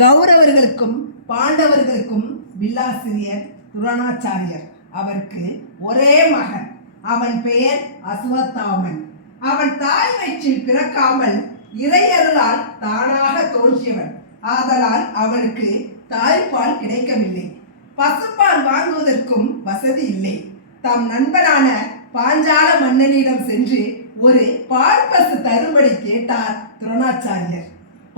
கௌரவர்களுக்கும் பாண்டவர்களுக்கும் வில்லாசிரியர் துரோணாச்சாரியர். அவருக்கு ஒரே மகன். அவன் பெயர் அஸ்வத்தாமன். அவன் தாய் வயிற்றில் பிறக்காமல் இறையருளால் தானாக தோன்றியவன். ஆதலால் அவனுக்கு தாய்ப்பால் கிடைக்கவில்லை. பசுப்பால் வாங்குவதற்கும் வசதி இல்லை. தம் நண்பனான பாஞ்சால மன்னனிடம் சென்று ஒரு பால் பசு தரும்படி கேட்டார் துரோணாச்சாரியர்.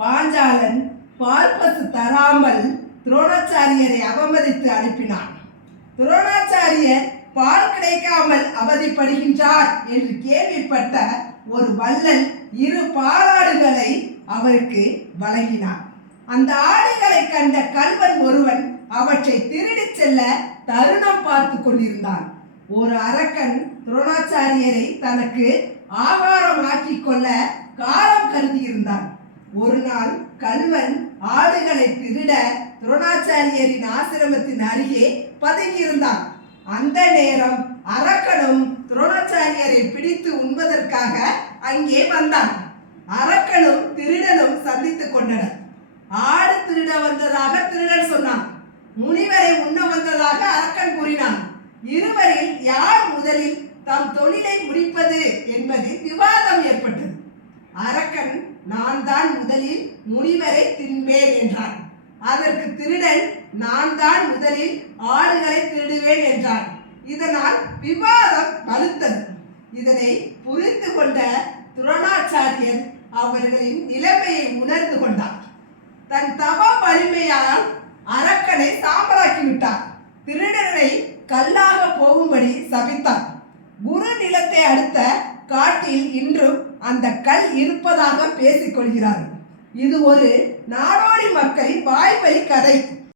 பாஞ்சாலன் பால் பசு தராமல் துரோணாச்சாரியரை அவமதித்து அனுப்பினான். துரோணாச்சாரியர் பால் கிடைக்காமல் அவதிப்படுகின்றார் என்று கேள்விப்பட்ட ஒரு வள்ளல் 2 பாலாடுகளை அவருக்கு வழங்கினார். அந்த ஆடுகளை கண்ட கள்வன் ஒருவன் அவற்றை திருடிச் செல்ல தருணம் பார்த்து கொண்டிருந்தான். ஒரு அரக்கன் துரோணாச்சாரியரை தனக்கு ஆகாரமாக்கிக் கொள்ள காலம் கருதி இருந்தான். ஒரு நாள் கள்வன் ஆடுகளை திருட துரோணாச்சாரியரின் ஆசிரமத்தின் அருகே பதுங்கியிருந்தான். அந்த நேரம் அரக்கனும் துரோணாச்சாரியரை பிடித்து உண்பதற்காக அங்கே வந்தான். அரக்கனும் திருடனும் சந்தித்துக் கொண்டனர். ஆடு திருட வந்ததாக திருடன் சொன்னான். முனிவரை உண்ண வந்ததாக அரக்கன் கூறினான். இருவரில் யார் முதலில் தம் தொழிலை முடிப்பது என்பது விவாதம் ஏற்பட்டது. அரக்கன் நான் தான் முதலில் முனிவரை தின்பேன் என்றான். அதற்கு திருடன் நான் தான் முதலில் ஆடுகளை திருடுவேன் என்றான். இதனால் விவாதம் வலுத்தது. இதனை புரிந்து கொண்ட துரோணாச்சாரியர் அவர்களின் நிலைமையை உணர்ந்து கொண்டார். தன் தவ வலிமையால் அரக்கனை சாம்பலாக்கி விட்டார். திருடனை கல்லாக போகும்படி சபித்தார். குரு நிலத்தை அடுத்த காட்டில் இன்றும் அந்த கல் இருப்பதாக பேசிக் கொள்கிறார்கள். இது ஒரு நாடோடி மக்களின் வாய்வழி கதை.